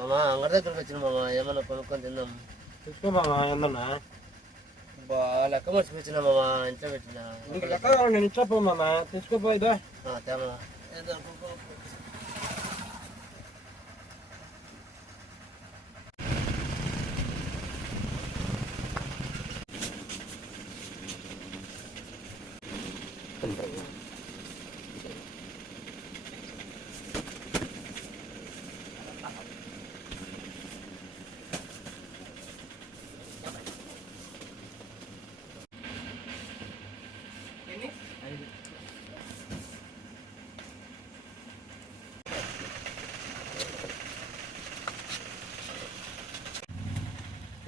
మామ అంగడి దగ్గరికి వచ్చిన మామ ఏమన్నా కొనుక్కొని తిందాం. తీసుకో మామ ఏందన్నా లెక్క మర్చిపోయిన మామ ఇంట్లో పెట్టిన లెక్క నేను ఇచ్చపో మామ తీసుకోపోయిదో తేమా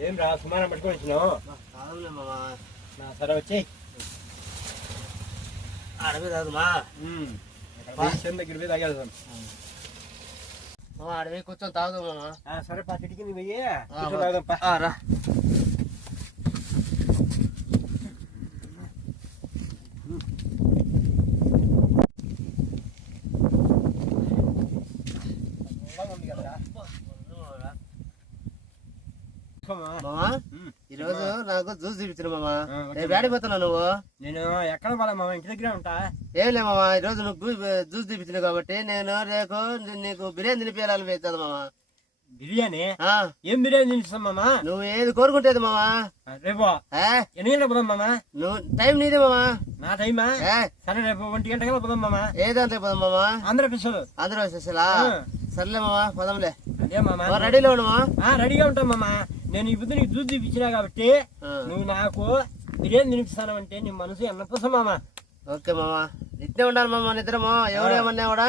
ఏం రా సుమారం పట్టుకొని వచ్చినావు సరే వచ్చేయి అడవి తాగుమా దగ్గర పోయి తాగేద్దాం అడవి కూర్చొని తాగుదాం మామ. సరే పా కిటికీ పోయి రా ఈరోజు నాకు జ్యూస్ చూపించిన మామా. రేపు ఆడిపోతున్నా నువ్వు? నేను ఎక్కడ పోలే మామ, ఇంటి దగ్గరే ఉంటా. ఏం లే మామా, ఈరోజు నువ్వు జ్యూస్ చూపించినావు కాబట్టి నేను రేపు నీకు బిర్యానీ తినిపించాలని వేస్తాను మామా. బిర్యానీ? ఏం బిర్యానీ తినిపిస్తాం మామా? నువ్వు ఏది కోరుకుంటేది మామా. రేపు ఎన్ని గంటలకు పోదాం మామా? నువ్వు టైం నీదే మామా. నా టైమా? సరే రేపు 1 గంటగా పోదాం మామా. ఏ దాంట్లో పోదాం మామా? ఆంధ్ర స్పెషల్. ఆంధ్ర స్పెషలా? సర్లే మామా పోదాంలే. అదే మామా, రెడీలో ఉండమా? రెడీగా ఉంటాం మామా. నేను ఇప్పుడు నీకు జ్యూస్ చూపించినా కాబట్టి నువ్వు నాకు బిర్యానీ తినిపిస్తాను అంటే నీ మనసు ఎన్నపోసం మామా. ఓకే మామా, ఇట్నే ఉండాలి మామా. నిద్రమో ఎవడేమన్నా కూడా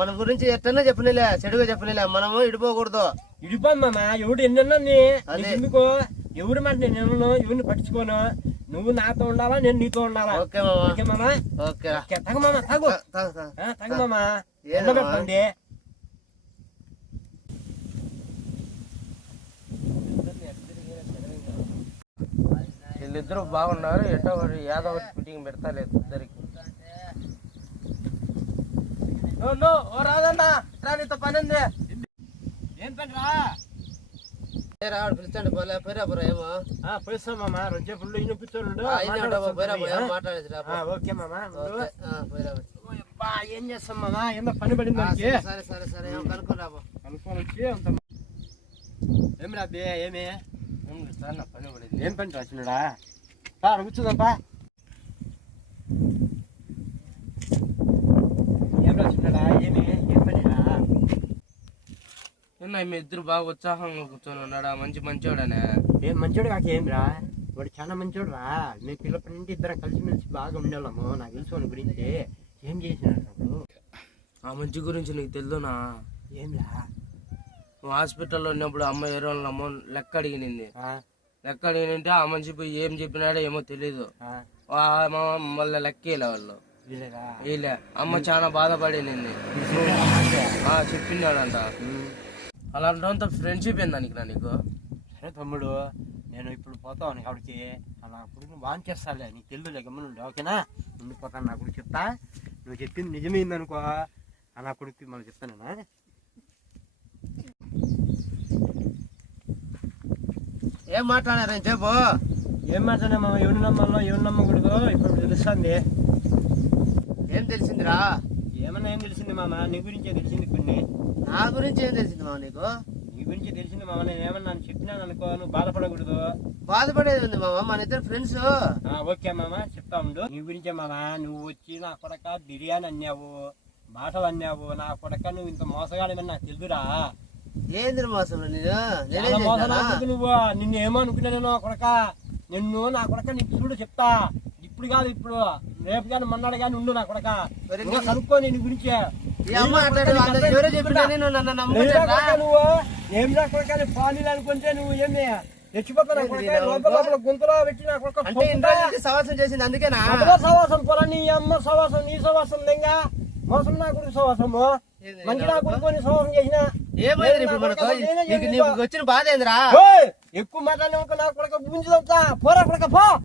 మన గురించి ఎట్టన్నా చెప్పనిలే, చెడుగా చెప్పనిలే. మనము ఇడిపోకూడదు. ఇడిపోను మామా, ఎవడు ఎన్నన్నా ఎందుకో ఎవరి మాట నేను ఎన్నో ఎవరిని పట్టించుకోను. నువ్వు నాతో ఉండాలా, నేను నీతో ఉండాలా. ఓకే మామా. ఓకే మామా. ఓకే తగ మామా, తాగు తగ మామా. పెట్టండి వీళ్ళిద్దరు బాగున్నారు. ఎటో యాదవ్ ఫిట్టింగ్ పెడతా లేదు ఇద్దరికి. రాదన్నా నీతో పని ఉంది. ఏం పని రా? రాడు పిలుస్తాండి పోలే పోయిరా ఏమో పోయిస్తాం మామా. 2 సేపుల్లో ఇన్ని కూర్చోండు మాట్లాడేసి. ఓకే మామా. పోయిరా ఏం చేస్తాం మామా, ఏందో పని పడింది. సరే సరే సరే కనుక్కొని రాబో. కనుక్కొని వచ్చి ఏమి రాబే ఏమి సార్ నా పని పడింది. ఏం పని రాసినాడా? కూర్చుందాంపా. ఏం రాసినాడా? ఏమి ఏం పని రా? మీ ఇద్దరు బాగా ఉత్సాహంగా కూర్చొని ఉన్నాడా? మంచోడనే. ఏం మంచోడు కాక ఏం రా, వాడు చాలా మంచోడు రా. మేము పిల్లప్పటి నుండి ఇద్దరం కలిసిమెలిసి బాగా ఉండేవాళ్ళము. నాకు తెలుసు వాని గురించి. ఏం చేసినాడు? ఆ మంచి గురించి నీకు తెలుదునా? ఏం రా? నువ్వు హాస్పిటల్లో ఉన్నప్పుడు అమ్మ ఎరువుల అమ్మ లెక్క అడిగినింది. లెక్క అడిగినంటే ఆ మనిషి పోయి ఏం చెప్పినాడో ఏమో తెలీదు. మళ్ళీ లెక్కేలే వాళ్ళు. వీళ్ళే అమ్మ చాలా బాధపడినింది. చెప్పినాడంట. అలాంటి ఫ్రెండ్షిప్ ఏందా నీకు? సరే తమ్ముడు, నేను ఇప్పుడు పోతాను కాబట్టి నా కొడుకు వాన్ చేస్తాలే. నీకు తెలుదులే, గమ్మనుండే. ఓకేనా? ఉండిపోతాను. నా కొడుకు చెప్తా. నువ్వు చెప్పింది నిజమైందనుకో నా కొడుకు మనం చెప్తానేనా? ఏం మాట్లాడారు చెప్పు. ఏం మాట్లాడా మామ? ఎవరిని నమ్మాలో ఎవరిని నమ్మకూడదు ఇప్పుడు తెలుస్తుంది. ఏం తెలిసిందిరా? ఏమన్నా ఏం తెలిసింది మామ? నీ గురించే తెలిసింది కొన్ని. నా గురించి ఏం తెలిసింది మామ నీకు? నీ గురించి తెలిసింది మామ. నేను ఏమన్నా చెప్పినాను అనుకో, నువ్వు బాధపడకూడదు. బాధపడేది ఉంది మామ, మన ఇద్దరు ఫ్రెండ్స్. ఓకే మామ, చెప్తా ఉండు. నీ గురించే మామ. నువ్వు వచ్చి నా కొడక బిర్యానీ అన్నావు, మాటలు అన్నావు. నా కొడక నువ్వు ఇంత మోసగాడమని నాకు తెలుదురా. ఏంది మోసం? నువ్వు నిన్ను ఏమో అనుకున్నా నేను కొడక. నిన్ను నా కొడక నీకు చూడు చెప్తా. ఇప్పుడు కాదు, ఇప్పుడు రేపు కానీ మొన్నడు కానీ ఉండు నా కొడక. కనుక్కో నీ గురించే. నువ్వు ఏం నా కొడక పానీలు అనుకుంటే నువ్వు ఏమి రెచ్చిపోతావు. గుంతలో పెట్టి నా కొడక సవాసం చేసింది అందుకేనా? సవాసం పొల నీ అమ్మ సవాసం, నీ సవాసం ఇంకా మోసం నా కొడుకు సవాసము. మంచి నా కొడుకు సవాసం చేసిన వచ్చిన బాధ ఏందిరా? ఎక్కువ మాట్లాడిన నా కొడక గుంజుతా. పోరా కొడక పో.